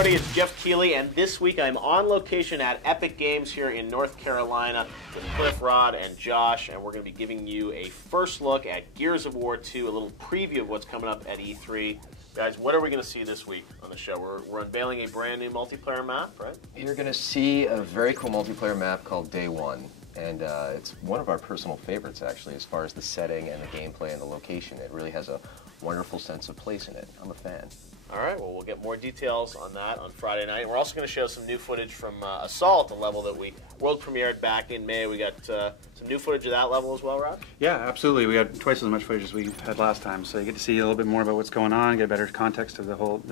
everybody, it's Jeff Keighley, and this week I'm on location at Epic Games here in North Carolina with Cliff, Rod, and Josh, and we're going to be giving you a first look at Gears of War 2, a little preview of what's coming up at E3. Guys, what are we going to see this week on the show? We're unveiling a brand new multiplayer map, right? You're going to see a very cool multiplayer map called Day One, and it's one of our personal favorites, actually, as far as the setting and the gameplay and the location. It really has a wonderful sense of place in it. I'm a fan. All right, well, we'll get more details on that on Friday night. We're also going to show some new footage from Assault, a level that we world premiered back in May. We got some new footage of that level as well, Rod? Yeah, absolutely. We got twice as much footage as we had last time, so you get to see a little bit more about what's going on, get a better context of the whole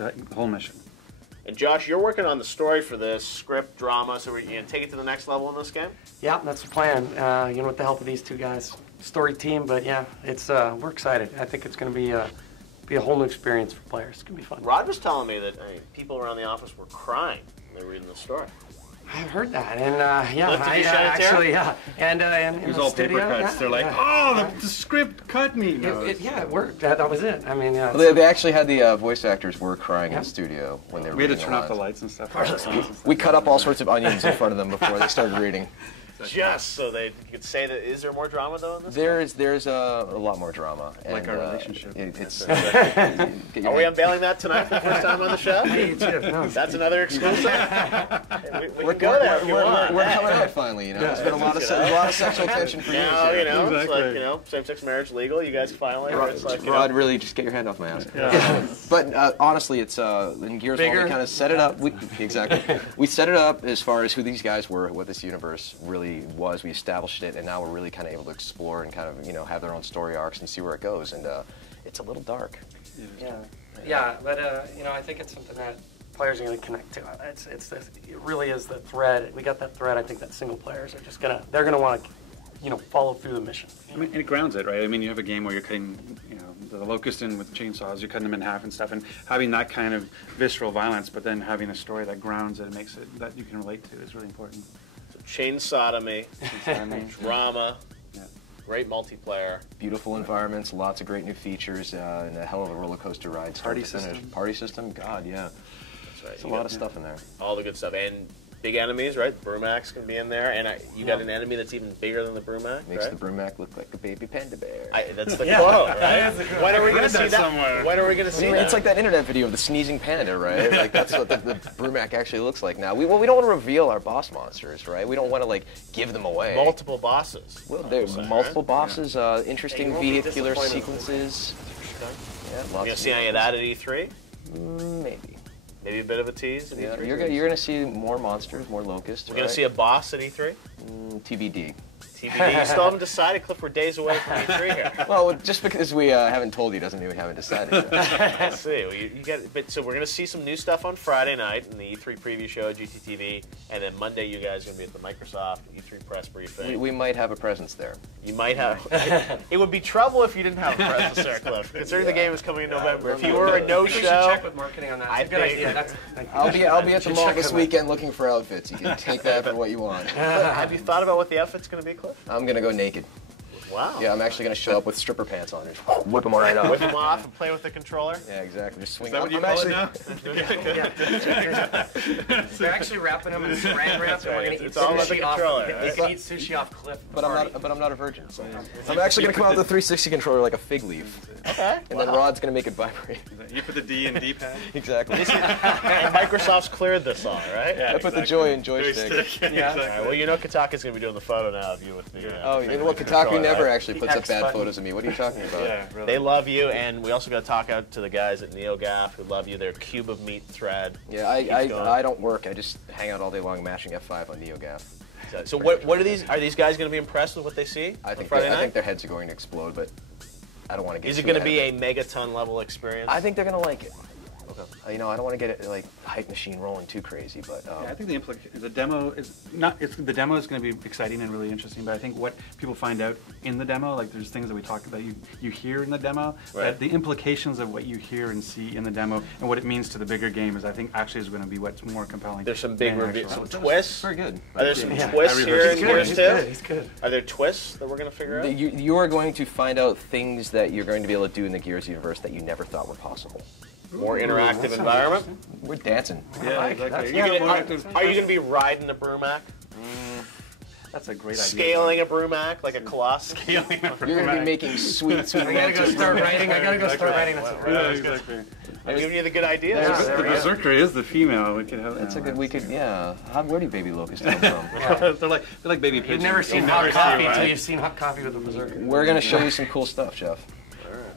mission. And Josh, you're working on the story for this, script, drama, so we're going to take it to the next level in this game? Yeah, that's the plan. With the help of these two guys. Story team, but yeah, it's we're excited. I think it's going to be a whole new experience for players. It's going to be fun. Rod was telling me that people around the office were crying when they were reading the story. I've heard that, and Cliff, did you shed a tear? actually, yeah. And it was all paper cuts. They're like, oh, the script cut me. No, yeah, it worked. That was it. I mean, yeah. Well, they actually had the voice actors were crying in the studio when they were We had to reading turn off the lights and stuff. We cut up all sorts of onions in front of them before they started reading. Just so they could say that. Is there more drama though in this? There's a lot more drama. Like and, our relationship. Are we unveiling that tonight for the first time on the show? No. That's another exclusive. We're coming out finally. There's been a lot of sexual tension for years. Now, Exactly. it's like same-sex marriage legal. You guys finally. Rod, really, just get your hand off my ass. Yeah. But honestly, it's in Gears 1 we kind of set it up. We set it up as far as who these guys were, what this universe really was. We established it, and now we're really kind of able to explore and kind of have their own story arcs and see where it goes. And it's a little dark. Yeah, but I think it's something that players are going to connect to. It really is the thread. We got that thread. I think that single players are just they're gonna want to follow through the mission. I mean, it grounds it, right? I mean, you have a game where you're cutting, the locust in with chainsaws, you're cutting them in half and stuff, and having that kind of visceral violence, but then having a story that grounds it and makes it that you can relate to is really important. So chain sodomy, drama, great multiplayer, beautiful environments, lots of great new features, and a hell of a roller coaster ride. Party system. Party system, God, yeah. That's right. There's a lot of stuff in there. All the good stuff. And big enemies, right? Brumac's going to be in there. And you got an enemy that's even bigger than the Brumac, Makes right? the Brumac look like a baby panda bear. That's the quote, right? When are we going to see that? Somewhere. When are we going to see that? It's like that internet video of the sneezing panda, right? Like that's what the Brumac actually looks like now. We don't want to reveal our boss monsters, right? We don't want to give them away. Multiple bosses. Well, there's multiple bosses, interesting vehicular sequences. Yeah, you going to see any of that at E3? Maybe. Maybe a bit of a tease at E3? You're going to see more monsters, more locusts. We're going to see a boss at E3? TBD. TBD. You still haven't decided, Cliff. We're days away from E3 here. Well, just because we haven't told you doesn't mean we haven't decided yet. I see. Well, you get it. But so we're going to see some new stuff on Friday night in the E3 preview show at GTTV, and then Monday you guys are going to be at the Microsoft E3 press briefing. We might have a presence there. You might have. It would be trouble if you didn't have a presence there, Cliff. Considering the game is coming in November. If you were a no-show, should check with marketing on that. I think. I'll be at the mall this weekend looking for outfits. You can take that for what you want. Have you thought about what the outfit's going to be, Cliff? I'm going to go naked. Wow. Yeah, I'm actually going to show up with stripper pants on. Just whip them right off. Whip them off and play with the controller? Yeah, exactly. Just swing. Is that what you call it now? They're actually wrapping them in saran wrap, and we're going to eat sushi off. They can eat sushi off Cliff. But I'm not a virgin. So I'm actually going to come out with the 360 controller like a fig leaf. Okay. And then Rod's going to make it vibrate. You put the D in D-pad? Exactly. And Microsoft's cleared this all, right? Yeah, I put the joy in joystick. Yeah. Exactly. All right, well, Kotaku's going to be doing the photo now of you with the... Kotaku never actually puts up bad photos of me. What are you talking about? Yeah, really. They love you, and we also got to talk out to the guys at NeoGAF who love you. Their Cube of Meat thread. Yeah, I don't work. I just hang out all day long mashing F5 on NeoGAF. So what are these? Are these guys going to be impressed with what they see I on Friday night? think their heads are going to explode, but I don't want to get. Is it going to be a megaton level experience? I think they're going to like it. I don't want to get it like hype machine rolling too crazy, but I think the demo is not. The demo is going to be exciting and really interesting. But I think what people find out in the demo, like there's things that we talk about, you hear in the demo, that the implications of what you hear and see in the demo and what it means to the bigger game is, I think, actually is going to be what's more compelling. There's some big reveals, some twists. Very good. Are there some twists here in Gears 2? He's good. Are there twists that we're going to figure out? You are going to find out things that you're going to be able to do in the Gears universe that you never thought were possible. More interactive environment. We're dancing. Yeah, exactly. Are you going to be riding a Brumac? That's a great idea. Scaling a Brumac like a Colossus? You're going to be making sweet I gotta go start writing. I gotta go start writing. Yeah, exactly. I'm giving you the good ideas. Yeah, The Berserker is the female. We could have. That's a good. We could. Yeah. Where do baby locusts come from? they're like baby pigeons. You've never seen hot coffee until you've seen hot coffee with a Berserker. We're going to show you some cool stuff, Jeff.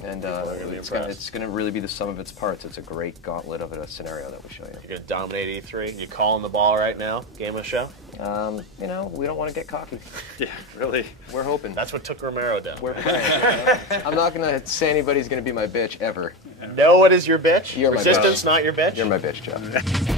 And be it's going to really be the sum of its parts. It's a great gauntlet of a scenario that we show you. You're going to dominate E3. You calling the ball right now? Game of the show? You know, we don't want to get cocky. Yeah, really. We're hoping. That's what took Romero down. We're playing. I'm not going to say anybody's going to be my bitch ever. No, what is your bitch? You're my Resistance, bitch. not your bitch? You're my bitch, Jeff.